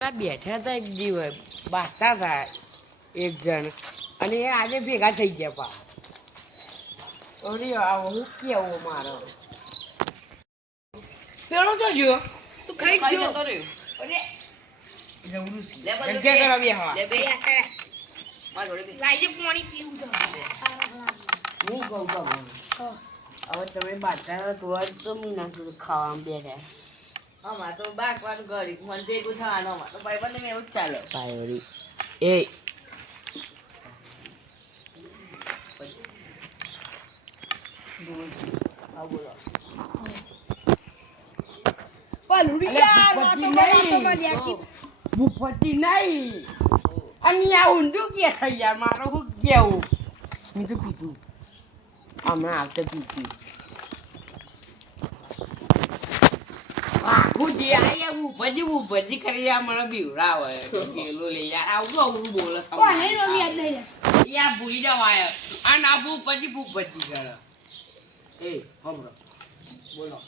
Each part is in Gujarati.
બેઠા હતા એક દિવસ બાંધતા હતા એક જણ અને એ આજે ભેગા થઈ ગયા પા અરે આવો હું કેવું મારો પેલો તો જો તું ખાઈ ગયો અરે જવડું છે જગ્યા કરો બે હવા લાઈજે પાણી પીવું છે હું કહું હવે તમે બાંધતા તો તો મીના ખાવામાં બેઠા અમાર તો બાકવાનું ઘડી મને ભેગું થવાનું અમાર તો ભાઈ બંને એવું જ ચાલે પાયરી એ બોલો ભૂપતિ નહીં અને આ ઊંધું કે થઈ યાર મારો હું કેવું મેં તો કીધું હમણાં આવતા પીધી ભૂપજી કરી મને બીવડાવે પેલું લઈ યાર આવું બોલે યાર ભૂલી જવાય અને આ ભૂપજી કરે એ હબરો બોલો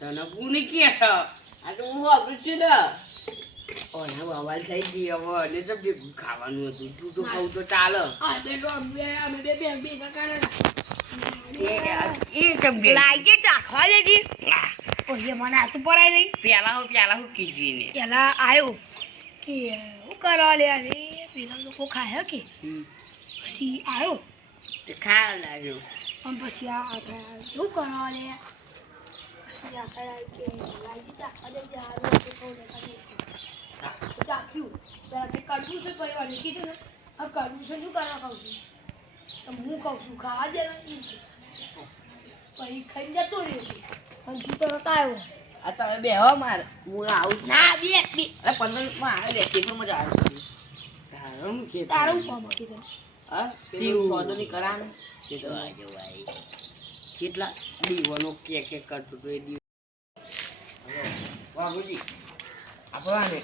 તને કોની કે છે આ તો હું વાપરું છું ને ઓના બવાલ થઈ ગઈ હવે અને તો ભેગું ખાવાનું હતું તું તો કહું તો ચાલે લાગે ચાખવા દેજી ઓય મને આ તો પરાય નહીં પેલા હું કીધી ને પેલા આવ્યો કે હું કરવા લે અરે પેલા લોકો ખાય કે પછી આવ્યો તે ખાવા લાગ્યો અને પછી આ શું કરવા લે પછી આ સાહેબ કે લાગે ચાખવા દેજે આ ચાખ્યું પેલા તે કડવું છે પરિવારને કીધું ને હવે કડવું છે શું કરવા કહું છું તો હું કહું છું ખાવા દે ને પછી ખાઈ જતો રહ્યો અને તું તો નતો આવ્યો આ તમે બેહો માર હું આવું ના બે 15 મિનિટમાં આવે લે ટેબલ માં જ આવે તારું કામ કીધું હા પેલું સોદો ની કરાને કેટલા દીવાનો કે કરતો તો એ દીવ બાબુજી આપણને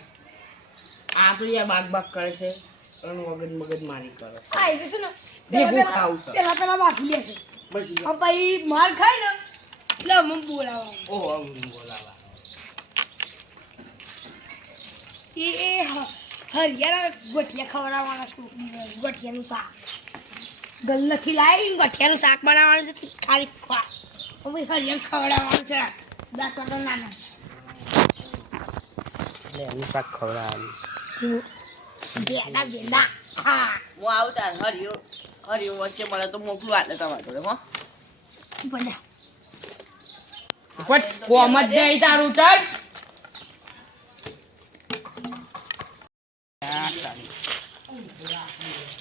આ તો યાર બાગ કરે છે અને મગજ મારી કરે આ એ છે ને ભેગું ખાવું છે પેલા બાકી લે છે બસ પછી માર ખાય ને એટલે મને બોલાવા ઓહો બોલાવા એ હરિયાણા ગોઠિયા ખવડાવવાના છોકરી ગોઠિયાનું શાક ગલ્લથી લાવીને ગોઠિયાનું શાક બનાવવાનું છે ખાલી ખવા હવે હરિયાણ ખવડાવવાનું છે 10 વાટો નાના એટલે એનું શાક ખવડાવવાનું ભેંડા હા હું આવું તાર હરિયો વચ્ચે મળે તો મોકલું આટલે તમારે જોડે હો બના ઉપર કોમ જ જાય તારું ચાલ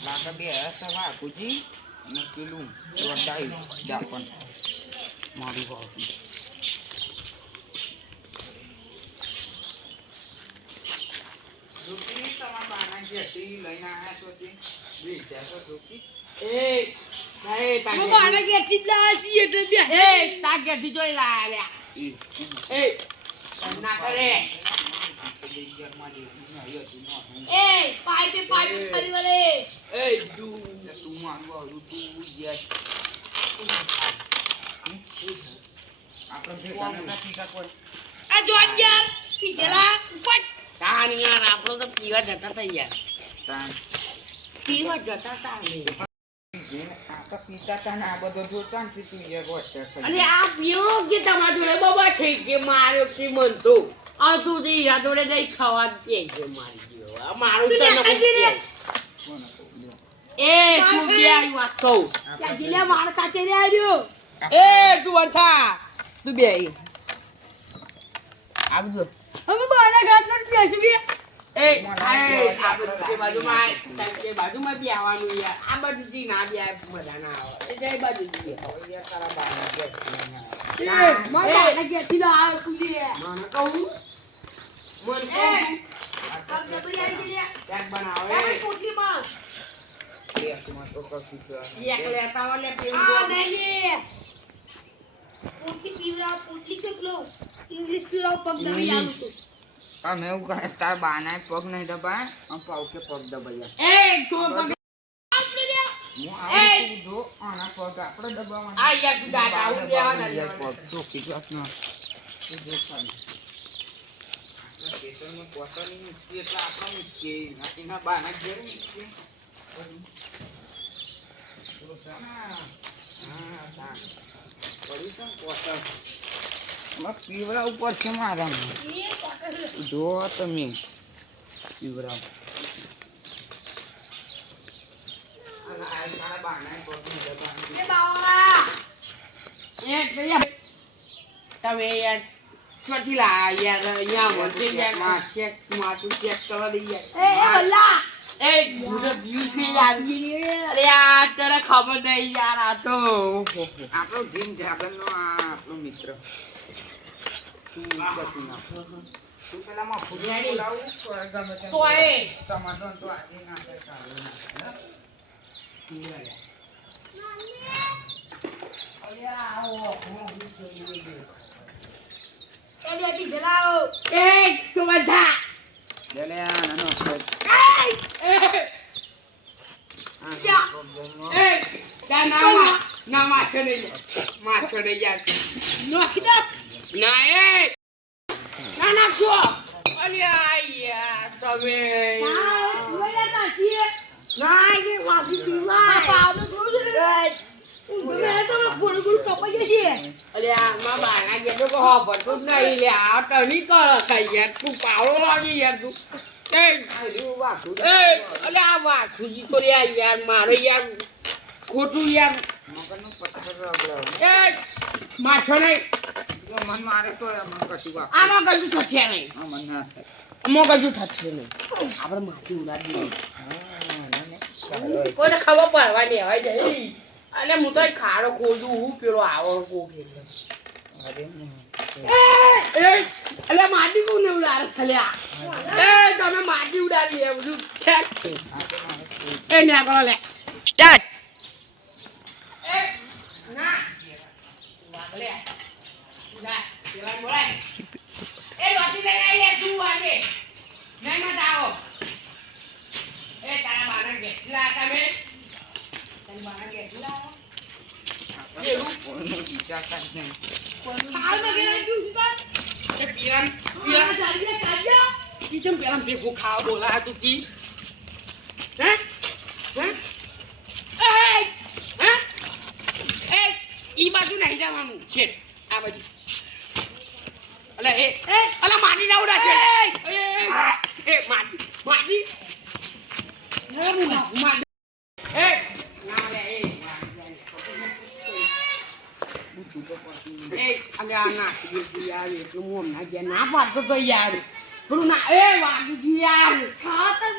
લાગે બે સવા કુજી ને પેલું રોડાઈ જાપન મારું ભાવ રૂપી તમારા બાના જેટી લઈને આયા છો તે વિચારો રૂપી એ નહીં તાકે હું બાને ગેટી જ લાસી એટલે બે એ તાકે જોઈ લાયા એ ના કરે એ પાઇપે ફરી વળે એ તું મારું તું યસ આપણે નથી કોઈ આ જોન યાર પીજેલા ઉપર કાન યાર આપણો તો પીવા જતા હતા યાર પીવા જતા હતા આ પીતા હતા ને આ બધો જો ચાંતી તું યાર અને આ પીવો કે તમારા જોડે બાબા થઈ કે માર્યો કે મન તો આ તું તો હીરા જોડે જઈ ખાવા દે છે મારી ગયો મારું તો એ તું બે આવી વાત કહું ત્યાં જિલ્લા માર કાચે રે આવ્યો એ તું વંથા તું બે આવજો હવે બાના ઘાટનો બેસી બે એ આ બાજુમાં બી આવવાનું યાર આ બાજુથી ના બે મજા ના આવે એ જઈ બાજુ જઈએ યાર તારા બાના કે માર બાના ગેટી ના આવે કુલી રે મને કહું મન કહું આ જબરી આવી ગઈ કેક બનાવે એ કોઠી માં એક માં તો કશું છે એક લેતા વાલે આ લઈએ કોઠી પીવરા કોઠી ચકલો ઇંગ્લિશ પીવરા પગ દબી આવું છું તમે એવું કહે તાર બાના પગ નહીં દબાય અને પાઉ કે પગ દબાય એ તો પગ આપણે લે હું આવું જો આના પગ આપણે દબાવવાના આ યાર તું દાદા આવું લેવાના પગ તો કીધું ન તું જો ખાલી ખેતરમાં કોટરની મૂકીએ એટલે આપણે મૂકીએ એના બાના ઘેર મૂકીએ પીવડા ઉપર છે મારા જો તમે પીવડા તમે યાર ચોથી લા યાર અહીંયા વચ્ચે યાર ચેક માથું ચેક કરવા દઈ યાર એ ગુડ વ્યૂ છે યાર અરે યાર તને ખબર નહીં યાર આ તો આપણો જીમ જાગરનો આપણો મિત્ર તું પેલામાં ફૂટી બોલાવું ગમે તેમ તો એ સમાધાન તો આજે ના થાય સારું ના ખોટું યાર માછો નહીં મન મારે તો આમાં કશું થશે નહીં આમાં કશું થશે નહીં આપણે માટી ઉડાડી કોઈને ખબર પડવાની હોય જઈ અને હું તો ખાડો ખોદું હું પેલો આવો કોક એટલે માટી કોણ ને ઉડાડે સલ્યા એ તમે માટી ઉડાડી એ બધું એ ને કરો લે ના વાગલે જા પેલા બોલાય એ લોટી લઈ આય તું વાગે નહીં મત આવો એ તારા બાના કેટલા તમે તારી બાના કેટલા એ રૂપ વિચાર કરને હાલ માં ગેરા તું સુતા એ પીરન ચાલીએ ચાલ્યા કી પેલા ભેગું ખાવા બોલા તું કી હે હે એ ઈ બાજુ નહીં જવાનું છે આ બાજુ અલે એ અલે માટી ના ઉડા છે એ માટી એ ના લે એ અલ્યા ના યે યાર એટલું મોમ ના ગયા ના પાડતો તો યાર પેલું ના એ વાગી ગયું યાર ખાતર